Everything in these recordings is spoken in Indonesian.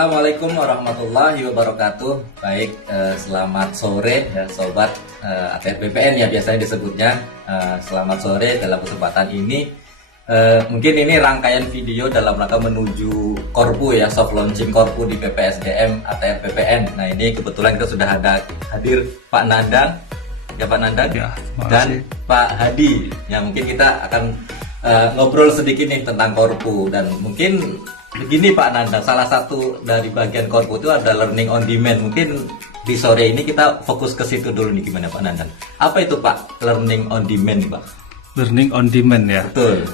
Assalamualaikum warahmatullahi wabarakatuh. Baik, selamat sore ya sobat ATR BPN ya biasanya disebutnya. Selamat sore dalam kesempatan ini. Mungkin ini rangkaian video dalam rangka menuju Korpu ya, soft launching Korpu di PPSDM ATR BPN. Nah ini kebetulan kita sudah ada hadir Pak Nandang, ya Pak Nandang ya, dan Pak Hadi. Ya mungkin kita akan ngobrol sedikit nih tentang Korpu, dan mungkin begini Pak Nandang, salah satu dari bagian Korpu itu ada learning on demand. Mungkin di sore ini kita fokus ke situ dulu nih, gimana Pak Nandang? Apa itu Pak learning on demand nih Pak? Learning on demand ya. Betul.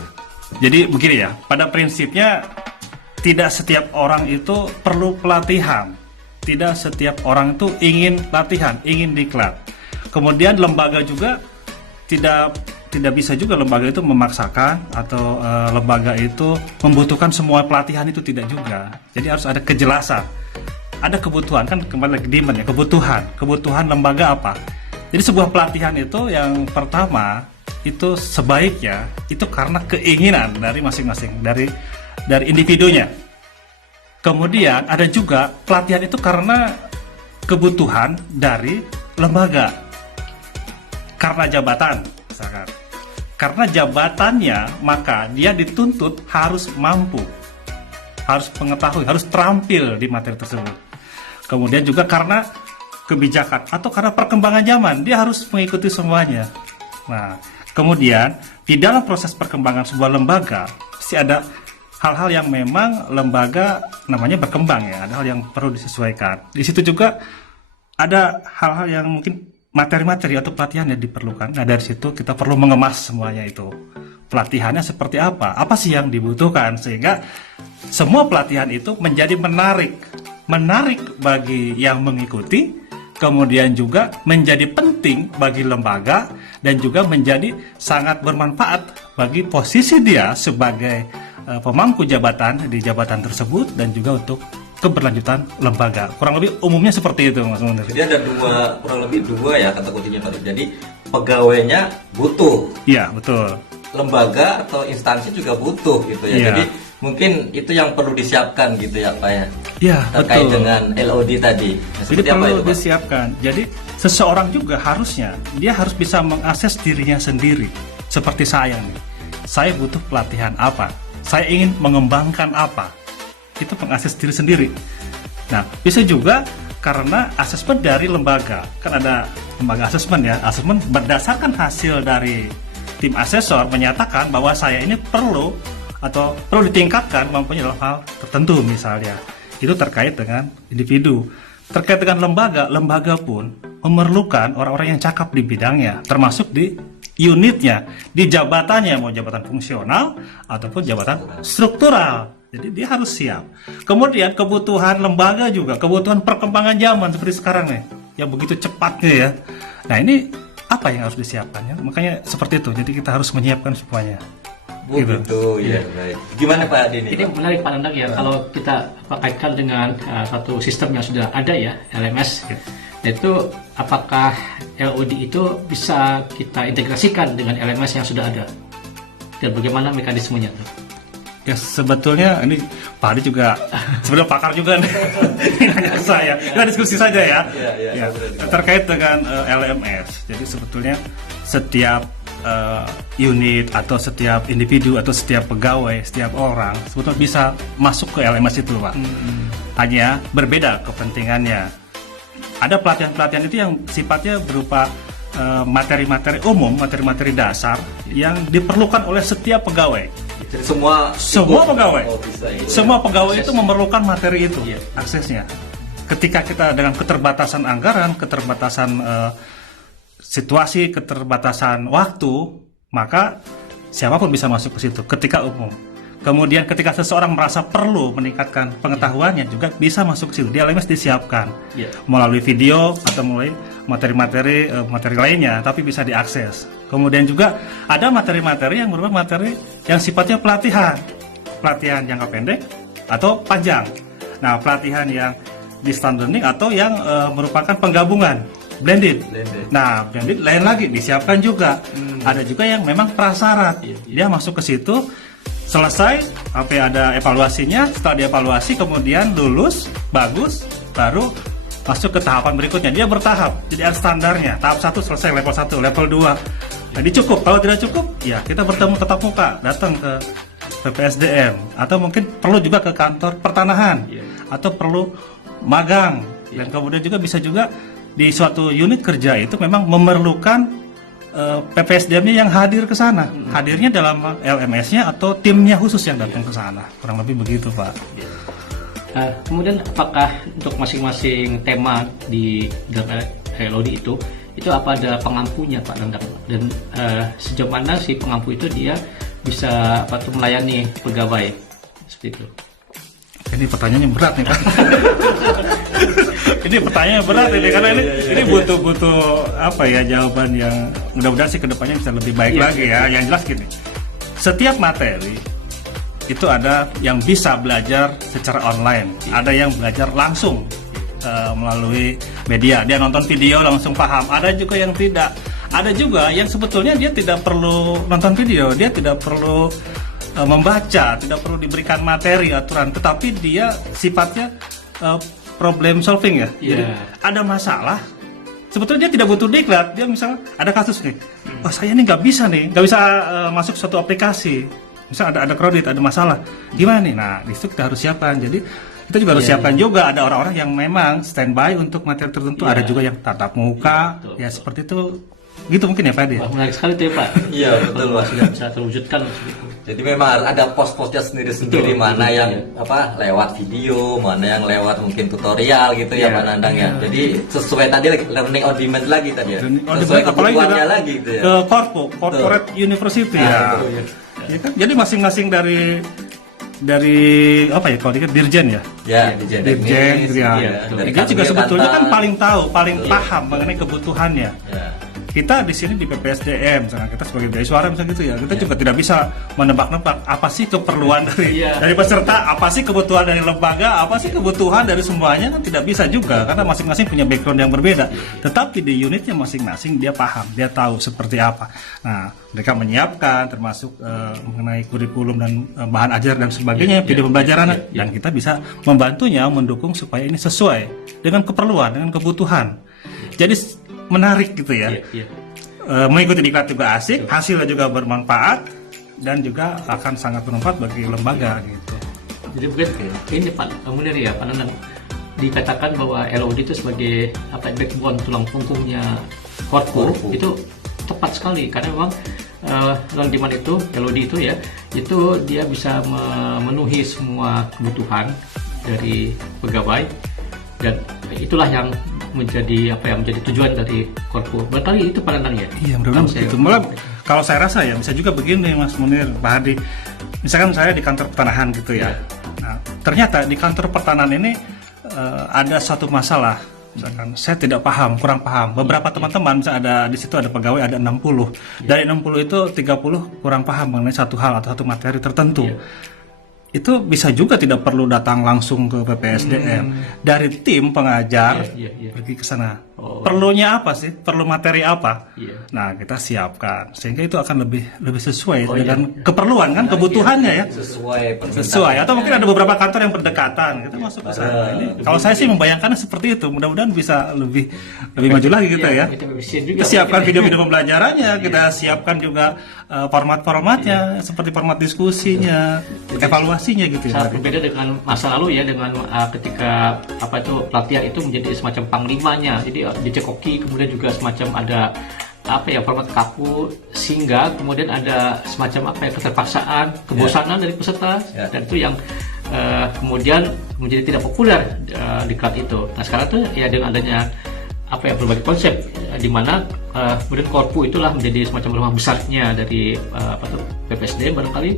Jadi begini ya, pada prinsipnya tidak setiap orang itu perlu pelatihan. Tidak setiap orang itu ingin latihan, ingin diklat. Kemudian lembaga juga tidak bisa juga lembaga itu memaksakan atau lembaga itu membutuhkan semua pelatihan, itu tidak juga. Jadi harus ada kejelasan, ada kebutuhan, kan kembali lagi demand ya, kebutuhan lembaga apa. Jadi sebuah pelatihan itu yang pertama itu sebaiknya itu karena keinginan dari masing-masing, dari individunya. Kemudian ada juga pelatihan itu karena kebutuhan dari lembaga, karena jabatan misalkan. Karena jabatannya, maka dia dituntut harus mampu, harus mengetahui, harus terampil di materi tersebut. Kemudian juga karena kebijakan atau karena perkembangan zaman, dia harus mengikuti semuanya. Nah, kemudian di dalam proses perkembangan sebuah lembaga, pasti ada hal-hal yang memang lembaga namanya berkembang ya, ada hal yang perlu disesuaikan. Di situ juga ada hal-hal yang mungkin materi-materi atau pelatihan yang diperlukan. Nah dari situ kita perlu mengemas semuanya itu. Pelatihannya seperti apa sih yang dibutuhkan, sehingga semua pelatihan itu menjadi menarik bagi yang mengikuti, kemudian juga menjadi penting bagi lembaga, dan juga menjadi sangat bermanfaat bagi posisi dia sebagai pemangku jabatan di jabatan tersebut, dan juga untuk keberlanjutan lembaga. Kurang lebih umumnya seperti itu Mas Munir. Jadi ada kurang lebih dua ya kata kuncinya Pak. Jadi pegawainya butuh. Iya, betul. Lembaga atau instansi juga butuh gitu ya. Ya. Jadi mungkin itu yang perlu disiapkan gitu ya Pak ya. Iya, terkait betul. dengan LOD tadi. Nah, jadi apa perlu itu, Pak? disiapkan. Jadi seseorang juga harusnya dia harus bisa mengakses dirinya sendiri. Seperti saya nih. Saya butuh pelatihan apa? Saya ingin mengembangkan apa? Itu mengakses diri sendiri. Nah, bisa juga karena asesmen dari lembaga. Kan ada lembaga asesmen ya. Asesmen berdasarkan hasil dari tim asesor menyatakan bahwa saya ini perlu ditingkatkan mampunya dalam hal tertentu misalnya. Itu terkait dengan individu. Terkait dengan lembaga pun memerlukan orang-orang yang cakap di bidangnya, termasuk di unitnya, di jabatannya, mau jabatan fungsional ataupun jabatan struktural. Jadi dia harus siap. Kemudian kebutuhan lembaga juga, kebutuhan perkembangan zaman seperti sekarang nih, yang begitu cepatnya ya. Nah ini apa yang harus disiapkan ya? Makanya seperti itu. Jadi kita harus menyiapkan semuanya. Gitu ya. Baik. Gimana Pak Adi ini? Ini menarik Pak Nandang ya, kalau kita kaitkan dengan satu sistem yang sudah ada ya, LMS. Yaitu apakah LOD itu bisa kita integrasikan dengan LMS yang sudah ada? Dan bagaimana mekanismenya? Ya sebetulnya ini Pak Adi juga sebenarnya pakar juga nih. Nanya ke saya. Kita diskusi saja ya. Ya. Terkait dengan LMS. Jadi sebetulnya setiap unit atau setiap individu atau setiap pegawai, setiap orang sebetulnya bisa masuk ke LMS itu Pak. Hanya berbeda kepentingannya. Ada pelatihan-pelatihan itu yang sifatnya berupa materi-materi umum, materi-materi dasar yang diperlukan oleh setiap pegawai. Jadi semua pegawai, semua pegawai akses. itu memerlukan materi itu, Iya. aksesnya. Ketika kita dengan keterbatasan anggaran, keterbatasan situasi, keterbatasan waktu, maka siapapun bisa masuk ke situ ketika umum. Kemudian ketika seseorang merasa perlu meningkatkan pengetahuannya juga bisa masuk ke situ. Di LMS disiapkan melalui video atau melalui materi lainnya, tapi bisa diakses. Kemudian juga ada materi-materi yang merupakan materi yang sifatnya pelatihan jangka pendek atau panjang. Nah, pelatihan yang distance learning atau yang merupakan penggabungan blended. Nah, blended lain lagi disiapkan juga. Ada juga yang memang prasyarat. Dia masuk ke situ selesai, ada evaluasinya. Setelah dievaluasi kemudian lulus, bagus, baru masuk ke tahapan berikutnya. Dia bertahap, jadi ada standarnya. Tahap 1 selesai, level 1, level 2. Jadi cukup. Kalau tidak cukup, ya kita bertemu tatap muka, datang ke PPSDM, atau mungkin perlu juga ke kantor pertanahan, atau perlu magang. Dan kemudian juga bisa juga di suatu unit kerja itu memang memerlukan PPSDM-nya yang hadir ke sana. Hadirnya dalam LMS-nya atau timnya khusus yang datang ke sana. Kurang lebih begitu, Pak. Kemudian apakah untuk masing-masing tema di dalam LOD itu apa ada pengampunya, Pak Nandang? Dan sejauh mana si pengampu itu dia bisa melayani pegawai seperti itu? Ini pertanyaannya berat nih, Pak. Ini pertanyaan berat ini, karena ini butuh jawaban yang mudah-mudahan sih kedepannya bisa lebih baik lagi ya. Yang jelas gini, setiap materi itu ada yang bisa belajar secara online, ada yang belajar langsung melalui media, dia nonton video langsung paham, ada juga yang tidak, ada juga yang sebetulnya dia tidak perlu nonton video, dia tidak perlu membaca, tidak perlu diberikan materi aturan, tetapi dia sifatnya problem solving ya. Jadi ada masalah, sebetulnya dia tidak butuh diklat, dia misalnya ada kasus nih, saya ini nggak bisa masuk suatu aplikasi, misalnya ada kredit, ada masalah, gimana nih? Nah, di situ kita harus siapkan. Jadi kita juga harus siapkan juga, ada orang-orang yang memang standby untuk materi tertentu, ada juga yang tatap muka, seperti itu. Gitu mungkin ya Pak Edi? Menarik sekali tuh ya Pak. Iya betul Pak. Sudah bisa terwujudkan. Jadi memang harus ada pos-posnya sendiri-sendiri, mana yang lewat video, mana yang lewat mungkin tutorial gitu ya Pak Nandang ya. Jadi sesuai tadi learning on demand lagi tadi ya. Sesuai kebutuhannya lagi gitu ya. Ke corporate university ya. Ya kan? Jadi masing-masing dari kalau dikit dirjen ya. Ya, dirjen. Dia juga sebetulnya kan paling tahu, paling paham mengenai kebutuhannya. Kita di sini di PPSDM, misalnya kita sebagai beasiswa misalnya gitu ya, kita juga tidak bisa menebak-nebak apa sih keperluan dari peserta, apa sih kebutuhan dari lembaga, apa sih kebutuhan dari semuanya, kan tidak bisa juga karena masing-masing punya background yang berbeda. Tetapi di unitnya masing-masing dia paham, dia tahu seperti apa. Nah, mereka menyiapkan termasuk mengenai kurikulum dan bahan ajar dan sebagainya, video pembelajaran, dan kita bisa membantunya, mendukung supaya ini sesuai dengan keperluan, dengan kebutuhan. Jadi menarik gitu ya. Mengikuti diklat juga asik, hasilnya juga bermanfaat dan juga akan sangat bermanfaat bagi lembaga gitu. Jadi mungkin ini Pak Munir ya, Pak Nandang, dikatakan bahwa LOD itu sebagai backbone, tulang punggungnya Korpu itu tepat sekali karena memang demand itu LOD itu ya, itu dia bisa memenuhi semua kebutuhan dari pegawai, dan itulah yang menjadi tujuan dari Korpu. Barangkali itu Pak Nandang ya. Iya, mudah-mudahan begitu. Malah kalau saya rasa ya bisa juga begini Mas Munir, Pak Hadi. Misalkan saya di kantor pertanahan gitu ya. Nah, ternyata di kantor pertanahan ini ada satu masalah. Misalkan saya tidak paham, kurang paham. Beberapa teman-teman misalnya ada di situ ada pegawai ada 60. Dari 60 itu 30 kurang paham mengenai satu hal atau satu materi tertentu. Itu bisa juga tidak perlu datang langsung ke PPSDM, dari tim pengajar pergi ke sana. Perlunya apa sih? Perlu materi apa? Nah, kita siapkan sehingga itu akan lebih sesuai dengan keperluan kan, kebutuhannya ya. Sesuai. Atau mungkin ada beberapa kantor yang berdekatan, kita masuk ke sana. Ini kalau saya sih membayangkannya seperti itu. Mudah-mudahan bisa lebih maju lagi gitu ya. Kita siapkan video-video pembelajarannya, kita siapkan juga format-formatnya seperti format diskusinya, evaluasinya gitu ya. Sangat berbeda dengan masa lalu ya, dengan ketika pelatihan itu menjadi semacam panglimanya. Jadi dicekoki, kemudian juga semacam ada format kaku, sehingga kemudian ada semacam keterpaksaan, kebosanan dari peserta, dan itu yang kemudian menjadi tidak populer di kelas itu. Nah sekarang tuh ya dengan adanya berbagai konsep di mana kemudian Korpu itulah menjadi semacam rumah besarnya dari PPSDM, barangkali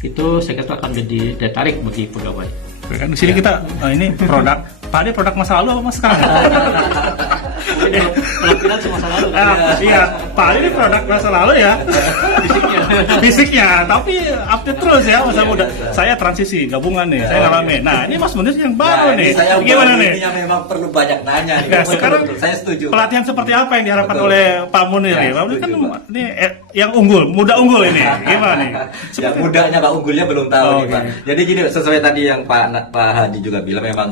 itu saya kira akan menjadi daya tarik bagi pegawai. Kan di sini kita ini produk, Pak Ade produk masa lalu apa mas sekarang? Penampilan semasa lalu. Iya, Pak ini produk masa lalu ya. Fisiknya, tapi update terus ya masa muda. Saya transisi gabungan nih, saya ngalamin. Nah, ini Mas Munir yang baru nih. Saya Gimana nih? Ini yang memang perlu banyak nanya nih. Nah, sekarang saya setuju. pelatihan seperti apa yang diharapkan Betul. oleh Pak Munir nih? Pak Munir kan ini yang unggul, muda unggul ini. Gimana nih? Ya mudanya Pak, unggulnya belum tahu Oh, nih Pak. oke. Jadi gini, sesuai tadi yang Pak Hadi juga bilang, memang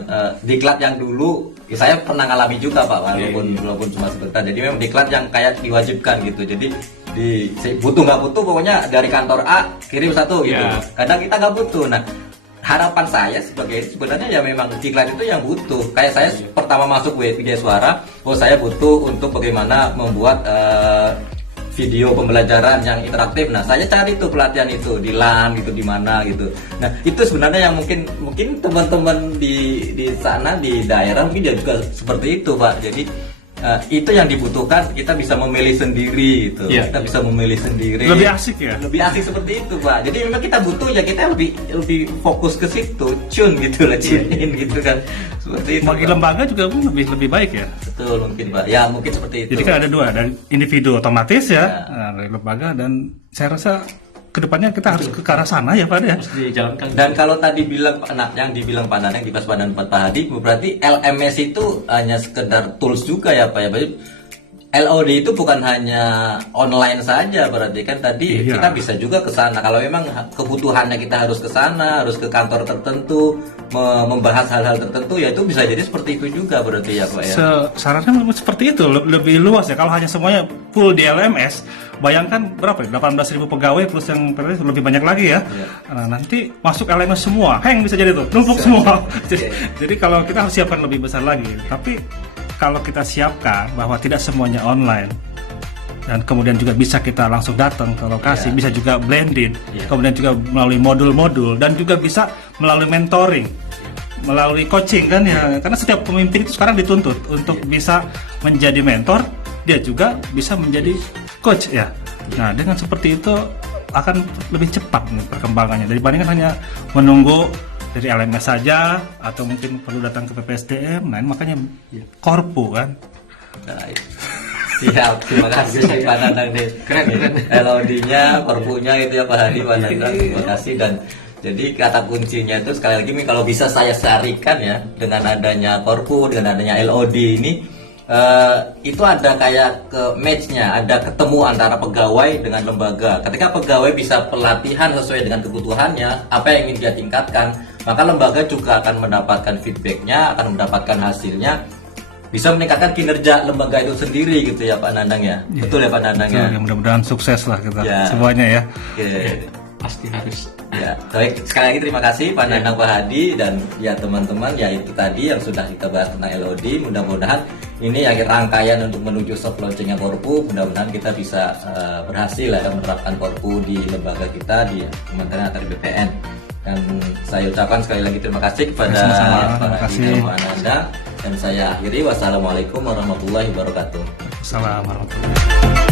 diklat yang dulu ya saya pernah ngalami juga Pak, walaupun cuma sebentar. Jadi memang diklat yang kayak diwajibkan gitu. Jadi butuh nggak butuh pokoknya dari kantor A kirim satu gitu. Ya. Kadang kita nggak butuh. Nah, harapan saya sebenarnya ya memang diklat itu yang butuh. Kayak saya pertama masuk WG Suara, saya butuh untuk bagaimana membuat video pembelajaran yang interaktif. Nah, saya cari tuh pelatihan itu di LAN gitu, di mana gitu. Nah, itu sebenarnya yang mungkin teman-teman di sana di daerah mungkin dia juga seperti itu, Pak. Jadi itu yang dibutuhkan, kita bisa memilih sendiri gitu. Iya. Kita bisa memilih sendiri. Lebih asik ya? Lebih asik seperti itu, Pak. Jadi memang kita butuh ya kita lebih fokus ke situ, tune gitu lah, tune in gitu kan. Seperti itu. Bagi Pak. lembaga juga lebih baik ya. Betul mungkin, Pak. Ya, mungkin seperti itu. Jadi kan ada dua, dari individu otomatis ya, Ya. nah, dari lembaga, dan saya rasa kedepannya kita harus ke arah sana ya Pak ya. Harus dijalankan. Dan kalau tadi bilang yang dibilang Pak Nanang di Paspadan Pak Hadi, berarti LMS itu hanya sekedar tools juga ya Pak ya. Berarti LOD itu bukan hanya online saja, berarti kan tadi Iya. kita bisa juga ke sana. Kalau memang kebutuhannya kita harus ke sana, harus ke kantor tertentu, membahas hal-hal tertentu, ya itu bisa jadi seperti itu juga berarti ya Pak ya. Sarannya seperti itu, lebih luas ya. Kalau hanya semuanya full di LMS, bayangkan berapa ya? 18.000 pegawai plus yang PNS lebih banyak lagi ya. Iya. Nah, nanti masuk LMS semua, hang bisa jadi tuh, numpuk semua. Jadi kalau kita harus siapkan lebih besar lagi. Tapi kalau kita siapkan bahwa tidak semuanya online, dan kemudian juga bisa kita langsung datang ke lokasi, Iya. bisa juga blended, Iya. kemudian juga melalui modul-modul, dan juga bisa melalui mentoring, melalui coaching kan ya, karena setiap pemimpin itu sekarang dituntut untuk bisa menjadi mentor, dia juga bisa menjadi coach ya. Nah, dengan seperti itu akan lebih cepat nih perkembangannya dibandingkan hanya menunggu dari LMS saja, atau mungkin perlu datang ke PPSDM. Nah, ini makanya Korpu kan. Siap, terima kasih Pak Nanang nih. Keren. LOD-nya, Korpunya itu ya Pak Hadi, Pak Nanang, terima kasih. Dan jadi kata kuncinya itu sekali lagi kalau bisa saya sarikan ya, dengan adanya Korpu, dengan adanya LOD ini, itu ada kayak ke match-nya, ada ketemu antara pegawai dengan lembaga. Ketika pegawai bisa pelatihan sesuai dengan kebutuhannya, apa yang ingin dia tingkatkan, maka lembaga juga akan mendapatkan feedback-nya, akan mendapatkan hasilnya, bisa meningkatkan kinerja lembaga itu sendiri gitu ya Pak Nanang ya. Ya, Betul ya Pak Nanang ya. ya, mudah-mudahan sukses lah kita Ya. semuanya ya. Oke. Pasti harus. Ya, baik, sekali lagi terima kasih Pak Nanang, Pak Hadi, dan ya teman-teman, ya itu tadi yang sudah kita bahas tentang LOD. Mudah-mudahan ini akhir rangkaian untuk menuju soft launchingnya Korpu. Mudah-mudahan kita bisa berhasil ya menerapkan Korpu di lembaga kita, di Kementerian atau di BPN. Dan saya ucapkan sekali lagi terima kasih kepada Sama-sama, Pak terima Hadi kasih. dan Pak Ananda. Dan saya akhiri, wassalamualaikum warahmatullahi wabarakatuh. Assalamualaikum warahmatullahi wabarakatuh.